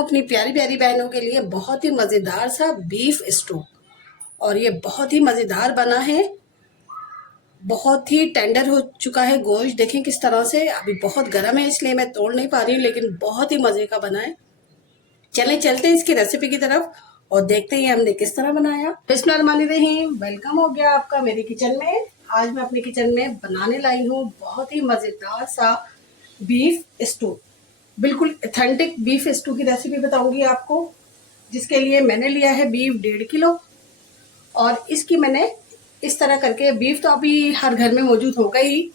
हूँ अपनी प्यारी प्यारी बहनों के लिए बहुत ही मज़ेदार सा बीफ स्टू। और ये बहुत ही मज़ेदार बना है, बहुत ही टेंडर हो चुका है गोश्त। देखें किस तरह से, अभी बहुत गर्म है इसलिए मैं तोड़ नहीं पा रही हूँ, लेकिन बहुत ही मज़े का बना है। चलें चलते हैं इसकी रेसिपी की तरफ और देखते हैं हमने किस तरह बनाया। बिस्मिल्लाहिर्रहमानिर्रहीम, वेलकम हो गया आपका मेरे किचन में। आज मैं अपने किचन में बनाने लाई हूँ बहुत ही मज़ेदार सा बीफ स्टू। बिल्कुल ऑथेंटिक बीफ स्टू की रेसिपी बताऊंगी आपको, जिसके लिए मैंने लिया है बीफ 1.5 किलो। और इसकी मैंने इस तरह करके, बीफ तो अभी हर घर में मौजूद होगा ही,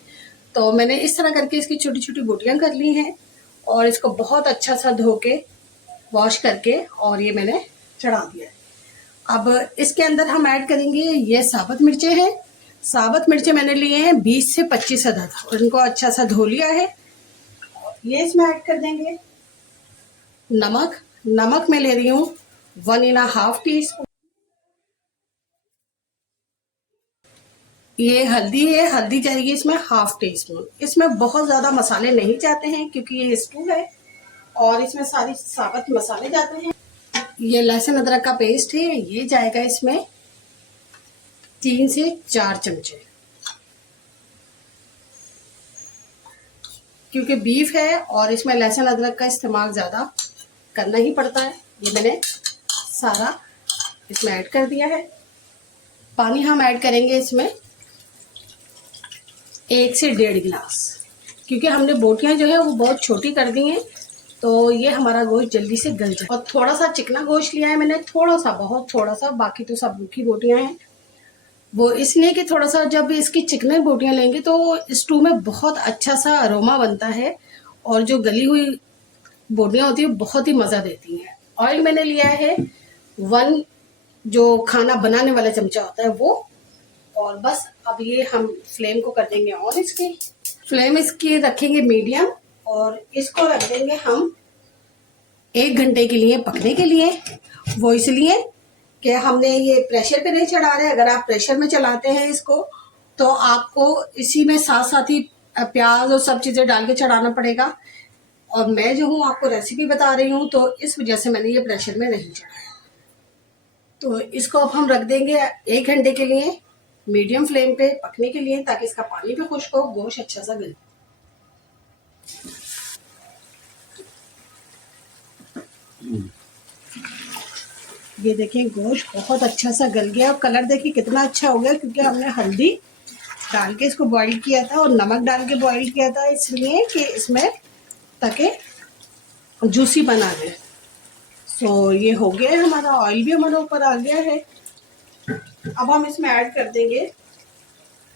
तो मैंने इस तरह करके इसकी छोटी छोटी बोटियां कर ली हैं और इसको बहुत अच्छा सा धो के वॉश करके और ये मैंने चढ़ा दिया है। अब इसके अंदर हम ऐड करेंगे, ये साबुत मिर्चें हैं। साबुत मिर्चें मैंने लिए हैं 20 से 25 अदद और इनको अच्छा सा धो लिया है। ये इसमें ऐड कर देंगे नमक। नमक मैं ले रही हूँ 1.5 टीस्पून। ये हल्दी है, हल्दी जाएगी इसमें 1/2 टीस्पून। इसमें बहुत ज़्यादा मसाले नहीं जाते हैं क्योंकि ये स्टू है और इसमें सारी साबुत मसाले जाते हैं। ये लहसुन अदरक का पेस्ट है, ये जाएगा इसमें 3 से 4 चमचे। क्योंकि बीफ है और इसमें लहसुन अदरक का इस्तेमाल ज़्यादा करना ही पड़ता है। ये मैंने सारा इसमें ऐड कर दिया है। पानी हम ऐड करेंगे इसमें 1 से 1.5 गिलास, क्योंकि हमने बोटियां जो है वो बहुत छोटी कर दी हैं, तो ये हमारा गोश्त जल्दी से गल जाए। और थोड़ा सा चिकना गोश्त लिया है मैंने, थोड़ा सा, बहुत थोड़ा सा, बाकी तो सब रूखी बोटियां हैं। वो इसलिए कि थोड़ा सा जब इसकी चिकनी बोटियां लेंगे तो स्टू में बहुत अच्छा सा अरोमा बनता है और जो गली हुई बोटियां होती है बहुत ही मज़ा देती हैं। ऑयल मैंने लिया है 1, जो खाना बनाने वाला चमचा होता है वो। और बस अब ये हम फ्लेम को कर देंगे ऑन। इसकी फ्लेम इसकी रखेंगे मीडियम और इसको रख देंगे हम 1 घंटे के लिए पकने के लिए। वो इसलिए कि हमने ये प्रेशर पे नहीं चढ़ा रहे। अगर आप प्रेशर में चलाते हैं इसको तो आपको इसी में साथ साथ ही प्याज और सब चीज़ें डाल के चढ़ाना पड़ेगा। और मैं जो हूँ आपको रेसिपी बता रही हूँ, तो इस वजह से मैंने ये प्रेशर में नहीं चढ़ाया। तो इसको अब हम रख देंगे 1 घंटे के लिए मीडियम फ्लेम पे पकने के लिए, ताकि इसका पानी भी खुश्क हो, गोश्त अच्छा सा गले। ये देखें गोश्त बहुत अच्छा सा गल गया। कलर देखिए कितना अच्छा हो गया, क्योंकि हमने हल्दी डाल के इसको बॉईल किया था और नमक डाल के बॉईल किया था, इसलिए कि इसमें ताकि जूसी बना दे। तो ये हो गया है हमारा, ऑयल भी हमारा ऊपर आ गया है। अब हम इसमें ऐड कर देंगे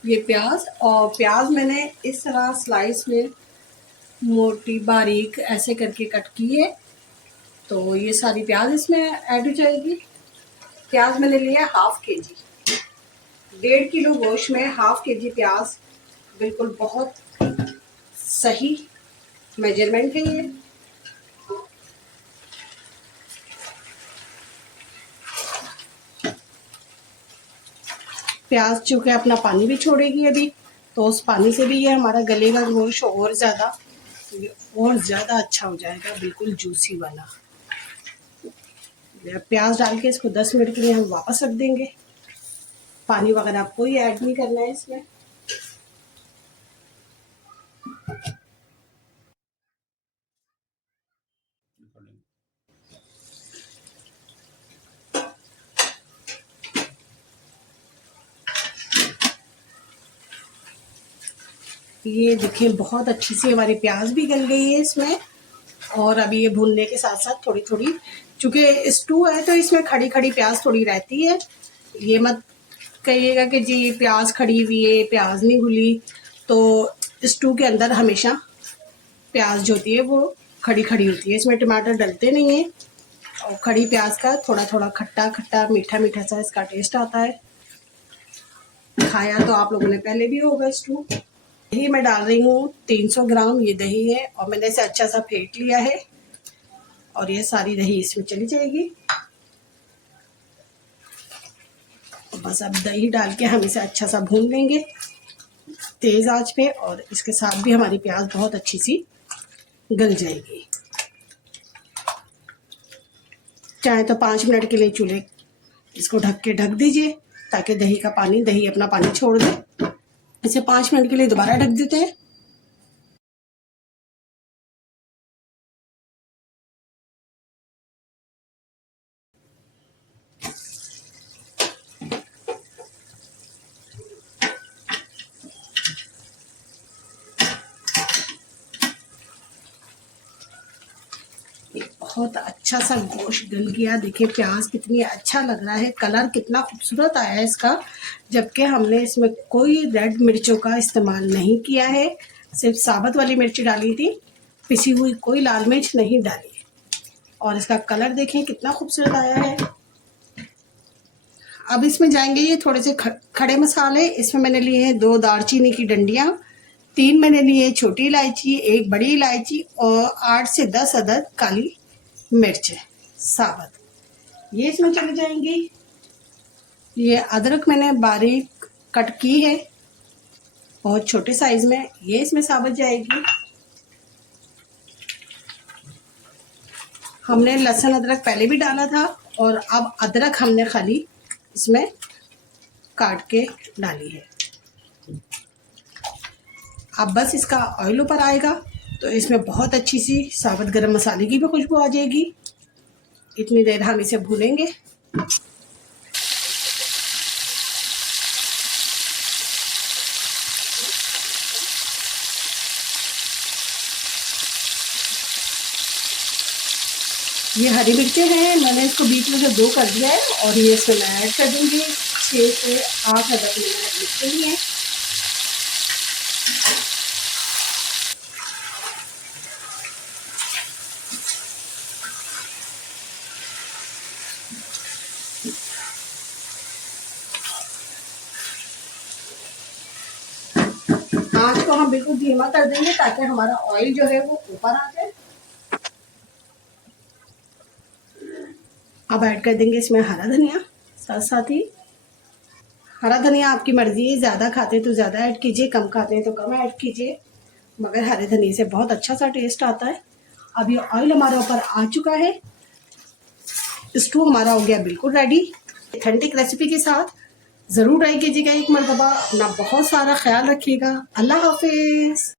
ये प्याज। और प्याज मैंने इस तरह स्लाइस में मोटी बारीक ऐसे करके कट की है, तो ये सारी प्याज इसमें ऐड हो जाएगी। प्याज मैंने लिया 1/2 केजी। 1.5 किलो गोश्त में 1/2 केजी प्याज बिल्कुल बहुत सही मेजरमेंट है ये। प्याज चूँकि अपना पानी भी छोड़ेगी अभी, तो उस पानी से भी ये हमारा गलेगा गोश्त और ज़्यादा अच्छा हो जाएगा, बिल्कुल जूसी वाला। प्याज डाल के इसको 10 मिनट के लिए हम वापस रख देंगे। पानी वगैरह कोई ऐड नहीं करना है इसमें। ये देखिए बहुत अच्छी सी हमारी प्याज भी गल गई है इसमें। और अभी ये भूनने के साथ साथ थोड़ी थोड़ी, चूँकि स्टू है तो इसमें खड़ी खड़ी प्याज थोड़ी रहती है। ये मत कहिएगा कि जी प्याज खड़ी हुई है, प्याज नहीं घुली। तो स्टू के अंदर हमेशा प्याज जो होती है वो खड़ी खड़ी होती है, इसमें टमाटर डलते नहीं हैं। और खड़ी प्याज का थोड़ा थोड़ा खट्टा खट्टा मीठा मीठा सा इसका टेस्ट आता है। खाया तो आप लोगों ने पहले भी होगा स्टू। दही मैं डाल रही हूँ 300 ग्राम, ये दही है और मैंने इसे अच्छा सा फेंट लिया है और ये सारी दही इसमें चली जाएगी। बस अब दही डाल के हम इसे अच्छा सा भून लेंगे तेज़ आंच पे, और इसके साथ भी हमारी प्याज बहुत अच्छी सी गल जाएगी। चाहे तो 5 मिनट के लिए चूल्हे इसको ढक के ढक दीजिए ताकि दही अपना पानी छोड़ दे। इसे 5 मिनट के लिए दोबारा ढक देते हैं। बहुत अच्छा सा गोश्त गल गया। देखिए प्याज कितनी अच्छा लग रहा है, कलर कितना खूबसूरत आया है इसका, जबकि हमने इसमें कोई रेड मिर्चों का इस्तेमाल नहीं किया है, सिर्फ साबुत वाली मिर्ची डाली थी, पिसी हुई कोई लाल मिर्च नहीं डाली। और इसका कलर देखें कितना खूबसूरत आया है। अब इसमें जाएंगे ये थोड़े से खड़े मसाले। इसमें मैंने लिए हैं 2 दालचीनी की डंडियाँ, 3 मैंने लिए छोटी इलायची, 1 बड़ी इलायची और 8 से 10 अदद काली मिर्च साबुत, ये इसमें चले जाएंगी। ये अदरक मैंने बारीक कट की है बहुत छोटे साइज में, ये इसमें साबुत जाएगी। हमने लहसुन अदरक पहले भी डाला था और अब अदरक हमने खाली इसमें काट के डाली है। अब बस इसका ऑयल ऊपर आएगा तो इसमें बहुत अच्छी सी साबुत गरम मसाले की भी खुशबू आ जाएगी। इतनी देर हम इसे भूनेंगे। ये हरी मिर्चें हैं, मैंने इसको बीच में से 2 कर दिया है और ये इसमें मैं ऐड कर दूँगी। 6 से 8 अदद मैंने मिर्चें ली हैं। आँच को हम बिल्कुल धीमा कर देंगे ताकि हमारा ऑयल जो है वो ऊपर आ जाए। अब ऐड कर देंगे इसमें हरा धनिया, साथ साथ ही हरा धनिया आपकी मर्जी है, ज़्यादा खाते तो ज़्यादा ऐड कीजिए, कम खाते हैं तो कम ऐड कीजिए, मगर हरे धनिया से बहुत अच्छा सा टेस्ट आता है। अब ये ऑयल हमारा ऊपर आ चुका है, स्टू हमारा हो गया बिल्कुल रेडी। ऑथेंटिक रेसिपी के साथ ज़रूर ट्राई कीजिएगा एक मरतबा। अपना बहुत सारा ख्याल रखिएगा। अल्लाह हाफिज़।